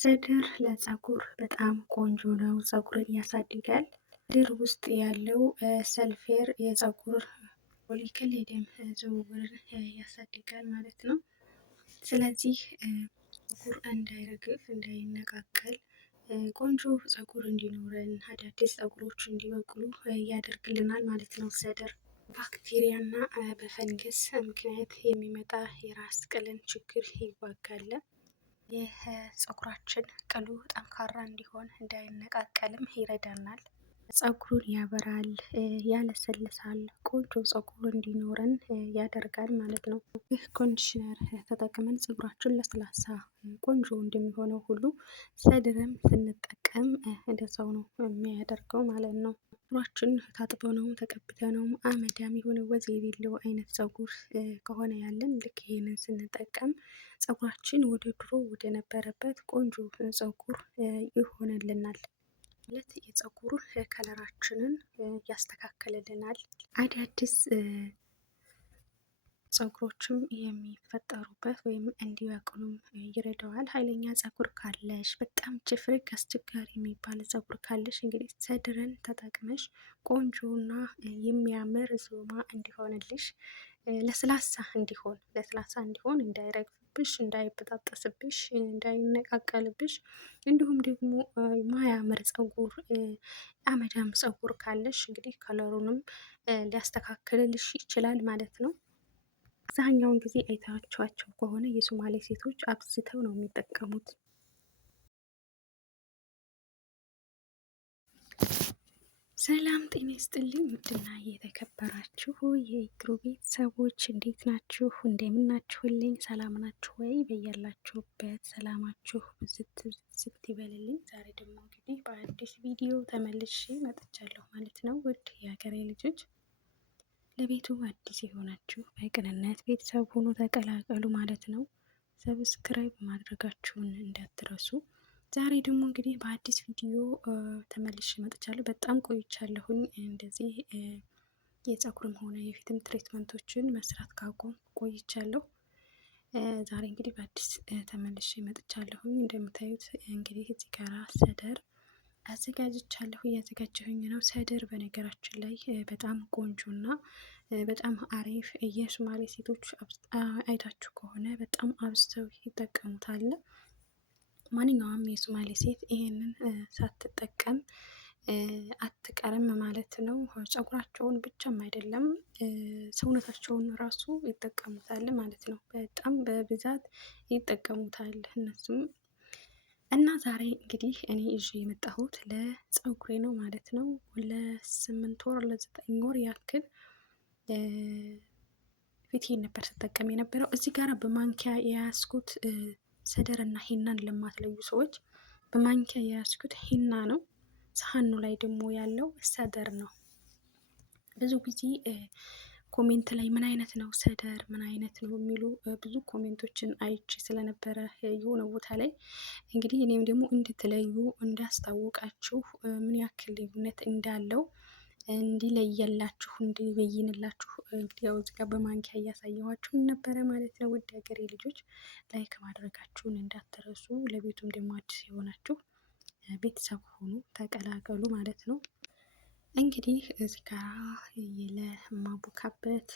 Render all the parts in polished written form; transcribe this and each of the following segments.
ሰድር ለፀጉር በጣም ቆንጆ ነው። ፀጉርን ያሳድጋል። ሰድር ውስጥ ያለው ሰልፌር የፀጉር ፎሊክል የደም ዝውውርን ያሳድጋል ማለት ነው። ስለዚህ ፀጉር እንዳይረግፍ እንዳይነቃቀል ቆንጆ ፀጉር እንዲኖረን አዳዲስ ፀጉሮች እንዲበቅሉ ያደርግልናል ማለት ነው። ሰድር ባክቴሪያ እና በፈንገስ ምክንያት የሚመጣ የራስ ቅልን ችግር ይዋጋል። የፀጉራችን ቅሉ ጠንካራ እንዲሆን እንዳይነቃቀልም ይረዳናል። ፀጉሩን ያበራል፣ ያለሰልሳል፣ ቆንጆ ፀጉር እንዲኖረን ያደርጋል ማለት ነው። ይህ ኮንዲሽነር ተጠቅመን ፀጉራችን ለስላሳ ቆንጆ እንደሚሆነው ሁሉ ሰድርም ስንጠቀም እንደዛው ነው የሚያደርገው ማለት ነው። ፀጉራችን ታጥበነውም ተቀብተነውም አመዳም የሆነ ወዝ የሌለው አይነት ፀጉር ከሆነ ያለን ልክ ይሄንን ስንጠቀም ፀጉራችን ወደ ድሮ ወደ ነበረበት ቆንጆ ፀጉር ይሆንልናል ማለት የፀጉር ከለራችንን ያስተካክልልናል። አዳዲስ ፀጉሮችም የሚፈጠሩበት ወይም እንዲበቅሉም ይረዳዋል። ኃይለኛ ፀጉር ካለሽ በጣም ችፍርግ አስቸጋሪ የሚባል ፀጉር ካለሽ እንግዲህ ሰድርን ተጠቅመሽ ቆንጆና የሚያምር ዞማ እንዲሆንልሽ ለስላሳ እንዲሆን እንዳይረግፍብሽ፣ እንዳይበጣጠስብሽ፣ እንዳይነቃቀልብሽ እንዲሁም ደግሞ ማያምር ፀጉር አመዳም ፀጉር ካለሽ እንግዲህ ከለሩንም ሊያስተካክልልሽ ይችላል ማለት ነው። አብዛኛውን ጊዜ አይታችኋቸው ከሆነ የሶማሌ ሴቶች አብዝተው ነው የሚጠቀሙት። ሰላም ጤና ይስጥልኝ። ውድና የተከበራችሁ የኢግሩ ቤተሰቦች እንዴት ናችሁ? እንደምን ናችሁልኝ? ሰላም ናችሁ ወይ? በያላችሁበት ሰላማችሁ ዝት ይበልልኝ። ዛሬ ደግሞ እንግዲህ በአዲስ ቪዲዮ ተመልሼ መጥቻለሁ ማለት ነው። ውድ የሀገሬ ልጆች ለቤቱ አዲስ የሆናችሁ በቅንነት ቤተሰብ ሆኖ ተቀላቀሉ ማለት ነው። ሰብስክራይብ ማድረጋችሁን እንዳትረሱ። ዛሬ ደግሞ እንግዲህ በአዲስ ቪዲዮ ተመልሼ መጥቻለሁ። በጣም ቆይቻለሁኝ እንደዚህ የፀጉርም ሆነ የፊትም ትሪትመንቶችን መስራት ካቆም ቆይቻለሁ። ዛሬ እንግዲህ በአዲስ ተመልሼ መጥቻለሁኝ። እንደምታዩት እንግዲህ እዚህ ጋራ ሰደር አዘጋጅቻለሁ፣ እያዘጋጀሁኝ ነው። ሰድር በነገራችን ላይ በጣም ቆንጆና በጣም አሪፍ የሶማሌ ሴቶች አይታችሁ ከሆነ በጣም አብዝተው ይጠቀሙታል። ማንኛውም የሶማሌ ሴት ይሄንን ሳትጠቀም አትቀርም ማለት ነው። ፀጉራቸውን ብቻም አይደለም ሰውነታቸውን ራሱ ይጠቀሙታል ማለት ነው። በጣም በብዛት ይጠቀሙታል እነሱም እና ዛሬ እንግዲህ እኔ ይዤ የመጣሁት ለፀጉሬ ነው ማለት ነው። ለ8 ወር ለ9 ወር ያክል ፊቴን ነበር ስጠቀም የነበረው። እዚህ ጋር በማንኪያ የያዝኩት ሰደር እና ሂናን ለማትለዩ ሰዎች በማንኪያ የያዝኩት ሂና ነው። ሳህኑ ላይ ደግሞ ያለው ሰደር ነው። ብዙ ጊዜ ኮሜንት ላይ ምን አይነት ነው ሰደር ምን አይነት ነው የሚሉ ብዙ ኮሜንቶችን አይቼ ስለነበረ የሆነ ቦታ ላይ እንግዲህ እኔም ደግሞ እንድትለዩ እንዳስታውቃችሁ ምን ያክል ልዩነት እንዳለው እንዲለየላችሁ እንዲበይንላችሁ እንግዲህ ያው እዚህ ጋር በማንኪያ እያሳየኋችሁ ነበረ ማለት ነው። ውድ ሀገሬ ልጆች ላይክ ማድረጋችሁን እንዳትረሱ። ለቤቱም ደግሞ አዲስ የሆናችሁ ቤተሰብ ሆኑ ተቀላቀሉ ማለት ነው። እንግዲህ እዚህ ጋር ለማቦካበት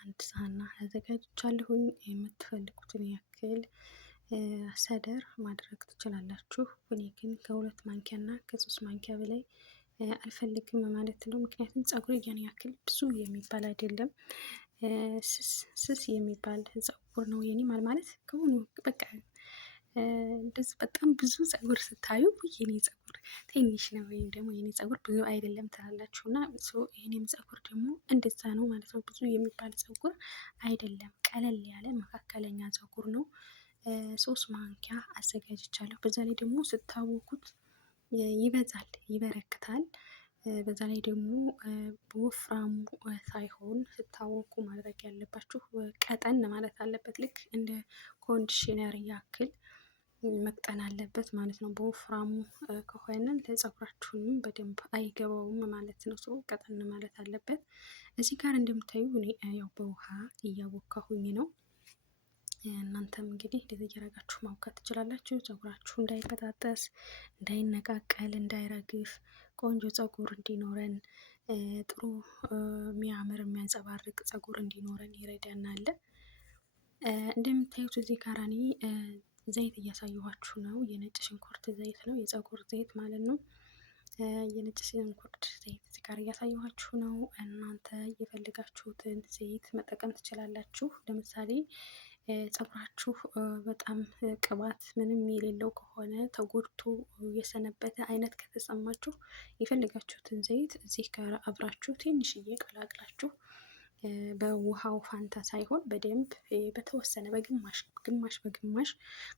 አንድ ሳህና አዘጋጅቻለሁኝ። የምትፈልጉትን ያክል ሰደር ማድረግ ትችላላችሁ። እኔ ግን ከ2 ማንኪያ እና ከ3 ማንኪያ በላይ አልፈልግም ማለት ነው። ምክንያቱም ፀጉሬ ያን ያክል ብዙ የሚባል አይደለም፣ ስስ የሚባል ፀጉር ነው የኔ ማለት ከሆኑ በቃ እንደዚህ በጣም ብዙ ፀጉር ስታዩ የኔ ፀጉር ትንሽ ነው ወይም ደግሞ የኔ ፀጉር ብዙ አይደለም ትላላችሁ እና የኔም ፀጉር ደግሞ እንደዛ ነው ማለት ነው። ብዙ የሚባል ፀጉር አይደለም፣ ቀለል ያለ መካከለኛ ፀጉር ነው። 3 ማንኪያ አዘጋጅቻለሁ። በዛ ላይ ደግሞ ስታወቁት ይበዛል፣ ይበረክታል። በዛ ላይ ደግሞ በወፍራሙ ሳይሆን ስታወቁ ማድረግ ያለባችሁ ቀጠን ማለት አለበት። ልክ እንደ ኮንዲሽነር ያክል መቅጠን አለበት ማለት ነው። በወፍራሙ ከሆነ ለፀጉራችሁንም በደንብ አይገባውም ማለት ነው። ሰው ቀጠን ማለት አለበት። እዚህ ጋር እንደምታዩ እኔ ያው በውሃ እያቦካሁኝ ነው። እናንተም እንግዲህ እንደዚህ እያደረጋችሁ ማብቃት ትችላላችሁ። ፀጉራችሁ እንዳይበጣጠስ፣ እንዳይነቃቀል፣ እንዳይረግፍ ቆንጆ ፀጉር እንዲኖረን ጥሩ የሚያምር የሚያንጸባርቅ ፀጉር እንዲኖረን ይረዳናል። እንደምታዩት እዚህ ጋር እኔ ዘይት እያሳየኋችሁ ነው። የነጭ ሽንኩርት ዘይት ነው፣ የፀጉር ዘይት ማለት ነው። የነጭ ሽንኩርት ዘይት እዚህ ጋር እያሳየኋችሁ ነው። እናንተ የፈለጋችሁትን ዘይት መጠቀም ትችላላችሁ። ለምሳሌ ፀጉራችሁ በጣም ቅባት ምንም የሌለው ከሆነ ተጎድቶ የሰነበተ አይነት ከተሰማችሁ የፈለጋችሁትን ዘይት እዚህ ጋር አብራችሁ ትንሽዬ ቀላቅላችሁ በውሃው ፋንታ ሳይሆን በደንብ በተወሰነ ግማሽ በግማሽ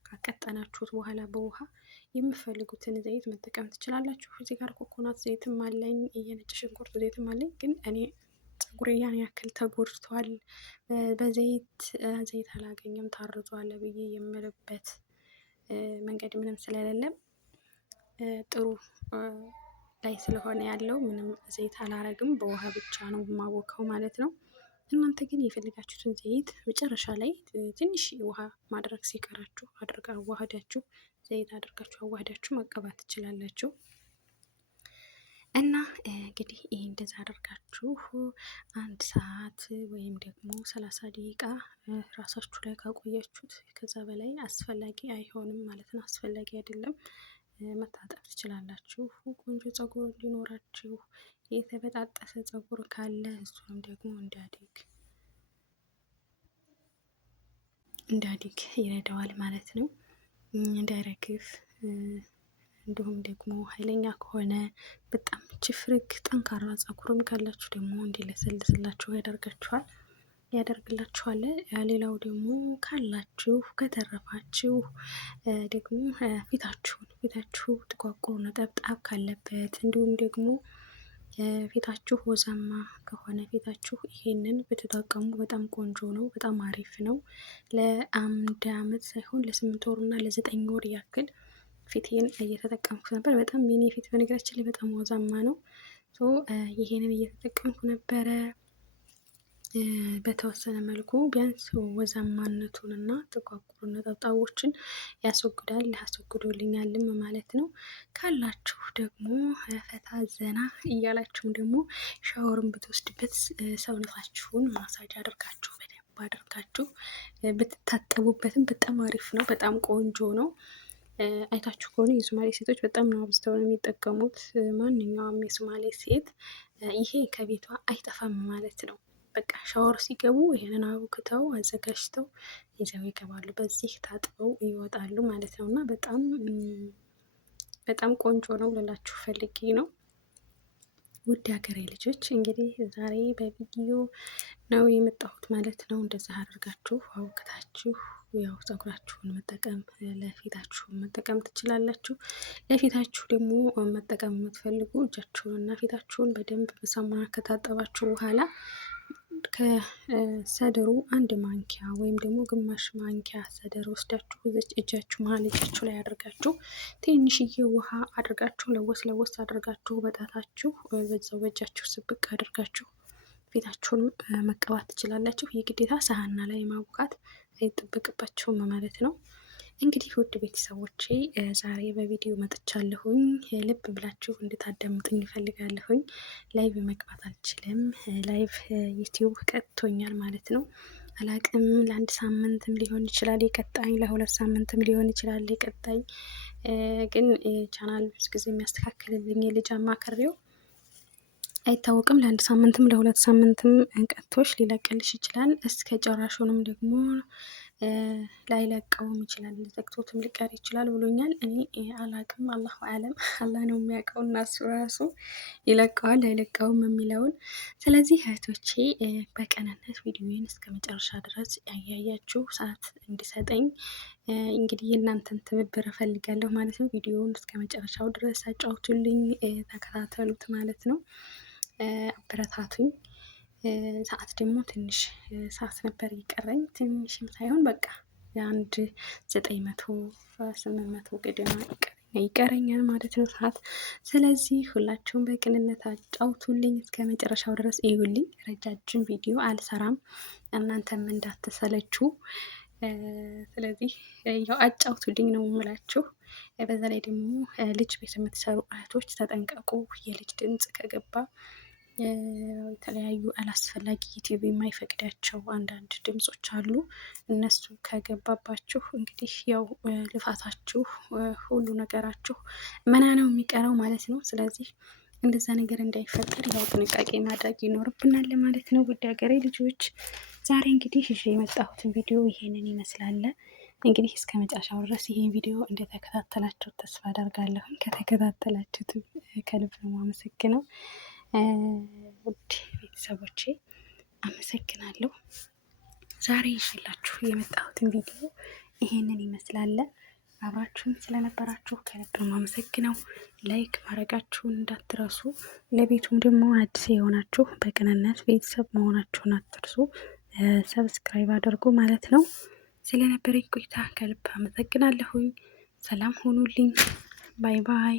ካቀጠናችሁት በኋላ በውሃ የምፈልጉትን ዘይት መጠቀም ትችላላችሁ። እዚህ ጋር ኮኮናት ዘይትም አለኝ፣ የነጭ ሽንኩርት ዘይትም አለኝ። ግን እኔ ፀጉሬ ያን ያክል ተጎድቷል፣ ዘይት አላገኘም ታርዟል ብዬ የምልበት መንገድ ምንም ስለሌለም ጥሩ ላይ ስለሆነ ያለው ምንም ዘይት አላረግም፣ በውሃ ብቻ ነው የማቦካው ማለት ነው። እናንተ ግን የፈለጋችሁትን ዘይት መጨረሻ ላይ ትንሽ ውሃ ማድረግ ሲቀራችሁ አዋህዳችሁ ዘይት አድርጋችሁ አዋህዳችሁ መቀባት ትችላላችሁ። እና እንግዲህ ይህ እንደዛ አድርጋችሁ 1 ሰዓት ወይም ደግሞ 30 ደቂቃ ራሳችሁ ላይ ካቆያችሁት ከዛ በላይ አስፈላጊ አይሆንም ማለት ነው። አስፈላጊ አይደለም። መታጠብ ትችላላችሁ። ቆንጆ ፀጉር እንዲኖራችሁ፣ የተበጣጠሰ ፀጉር ካለ እሱንም ደግሞ እንዳዲግ ይረዳዋል ማለት ነው። እንዳይረግፍ እንዲሁም ደግሞ ኃይለኛ ከሆነ በጣም ችፍርግ ጠንካራ ፀጉርም ካላችሁ ደግሞ እንዲለሰልስላችሁ ያደርግላችኋል። ሌላው ደግሞ ካላችሁ ከተረፋችሁ ደግሞ ፊታችሁ ጥቋቁር ነጠብጣብ ካለበት እንዲሁም ደግሞ ፊታችሁ ወዛማ ከሆነ ፊታችሁ ይሄንን ብትጠቀሙ በጣም ቆንጆ ነው፣ በጣም አሪፍ ነው። ለ1 ዓመት ሳይሆን ለ8 ወር እና ለ9 ወር ያክል ፊቴን እየተጠቀምኩ ነበር። በጣም የኔ ፊት በነገራችን ላይ በጣም ወዛማ ነው። ይሄንን እየተጠቀምኩ ነበረ። በተወሰነ መልኩ ቢያንስ ወዛማነቱን እና ጥቋቁር ነጠብጣቦችን ያስወግዶልኛልም ማለት ነው። ካላችሁ ደግሞ ፈታ ዘና እያላችሁም ደግሞ ሻወርን ብትወስድበት ሰውነታችሁን ማሳጅ አድርጋችሁ በደንብ አድርጋችሁ ብትታጠቡበትም በጣም አሪፍ ነው፣ በጣም ቆንጆ ነው። አይታችሁ ከሆነ የሶማሌ ሴቶች በጣም ነው አብዝተው ነው የሚጠቀሙት። ማንኛውም የሶማሌ ሴት ይሄ ከቤቷ አይጠፋም ማለት ነው። በቃ ሻወር ሲገቡ ይሄንን አቡክተው አዘጋጅተው ይዘው ይገባሉ። በዚህ ታጥበው ይወጣሉ ማለት ነው። እና በጣም ቆንጆ ነው ልላችሁ ፈልጌ ነው። ውድ ሀገሬ ልጆች እንግዲህ ዛሬ በቪዲዮ ነው የመጣሁት ማለት ነው። እንደዛ አድርጋችሁ አውቅታችሁ ያው ፀጉራችሁን መጠቀም ለፊታችሁን መጠቀም ትችላላችሁ። ለፊታችሁ ደግሞ መጠቀም የምትፈልጉ እጃችሁንና ፊታችሁን በደንብ በሳሙና ከታጠባችሁ በኋላ ከሰደሩ 1 ማንኪያ ወይም ደግሞ ግማሽ ማንኪያ ሰደር ወስዳችሁ እጃችሁ መሀል እጃችሁ ላይ አድርጋችሁ ትንሽዬ ውሃ አድርጋችሁ ለወስ አድርጋችሁ በጣታችሁ በዛው በእጃችሁ ስብቅ አድርጋችሁ ፊታችሁን መቀባት ትችላላችሁ። የግዴታ ሳህና ላይ ማቡካት አይጠበቅባችሁም ማለት ነው። እንግዲህ ውድ ቤተሰቦቼ ዛሬ በቪዲዮ መጥቻለሁኝ። ልብ ብላችሁ እንድታዳምጡኝ እፈልጋለሁኝ። ላይቭ መግባት አልችልም። ላይቭ ዩቲዩብ ቀጥቶኛል ማለት ነው። አላቅም ለ1 ሳምንትም ሊሆን ይችላል የቀጣኝ፣ ለ2 ሳምንትም ሊሆን ይችላል የቀጣኝ። ግን ቻናል ብዙ ጊዜ የሚያስተካክልልኝ የልጅ አማካሪው አይታወቅም። ለ1 ሳምንትም ለ2 ሳምንትም ቀጥቶሽ ሊለቅልሽ ይችላል። እስከ ጨራሹንም ደግሞ ላይለቀውም ይችላል፣ ዘግቶትም ሊቀር ይችላል ብሎኛል። እኔ አላቅም፣ አላሁ አለም፣ አላህ ነው የሚያውቀው እና እሱ ራሱ ይለቀዋል አይለቀውም የሚለውን። ስለዚህ እህቶቼ በቅንነት ቪዲዮን እስከ መጨረሻ ድረስ ያያያችሁ ሰዓት እንዲሰጠኝ እንግዲህ የእናንተን ትብብር እፈልጋለሁ ማለት ነው። ቪዲዮውን እስከ መጨረሻው ድረስ አጫውቱልኝ፣ ተከታተሉት ማለት ነው። አበረታቱኝ። ሰዓት ደግሞ ትንሽ ሰዓት ነበር ይቀረኝ፣ ትንሽም ሳይሆን በቃ የአንድ 900-800 ገደማ ይቀረኛል ማለት ነው ሰዓት። ስለዚህ ሁላችሁም በቅንነት አጫውቱልኝ፣ እስከ መጨረሻው ድረስ እዩልኝ። ረጃጅም ቪዲዮ አልሰራም፣ እናንተም እንዳትሰለችሁ። ስለዚህ ያው አጫውቱልኝ ነው የምላችሁ። በዛ ላይ ደግሞ ልጅ ቤት የምትሰሩ እህቶች ተጠንቀቁ። የልጅ ድምፅ ከገባ የተለያዩ አላስፈላጊ ዩቲዩብ የማይፈቅዳቸው አንዳንድ ድምፆች አሉ። እነሱ ከገባባችሁ እንግዲህ ያው ልፋታችሁ ሁሉ ነገራችሁ መና ነው የሚቀረው ማለት ነው። ስለዚህ እንደዛ ነገር እንዳይፈጠር ያው ጥንቃቄ ማድረግ ይኖርብናል ማለት ነው። ውድ ሀገሬ ልጆች ዛሬ እንግዲህ ይዤ የመጣሁትን ቪዲዮ ይሄንን ይመስላል። እንግዲህ እስከ መጨረሻው ድረስ ይሄን ቪዲዮ እንደተከታተላችሁ ተስፋ አደርጋለሁ። ከተከታተላችሁት ከልብ ነው የማመሰግነው። ውድ ቤተሰቦቼ አመሰግናለሁ። ዛሬ ይዤላችሁ የመጣሁትን ቪዲዮ ይሄንን ይመስላል። አብራችሁን ስለነበራችሁ ከልብ ነው የማመሰግነው። ላይክ ማድረጋችሁን እንዳትረሱ። ለቤቱም ደግሞ አዲስ የሆናችሁ በቅንነት ቤተሰብ መሆናችሁን አትርሱ። ሰብስክራይብ አድርጉ ማለት ነው። ስለነበረኝ ቆይታ ከልብ አመሰግናለሁኝ። ሰላም ሆኑልኝ። ባይ ባይ።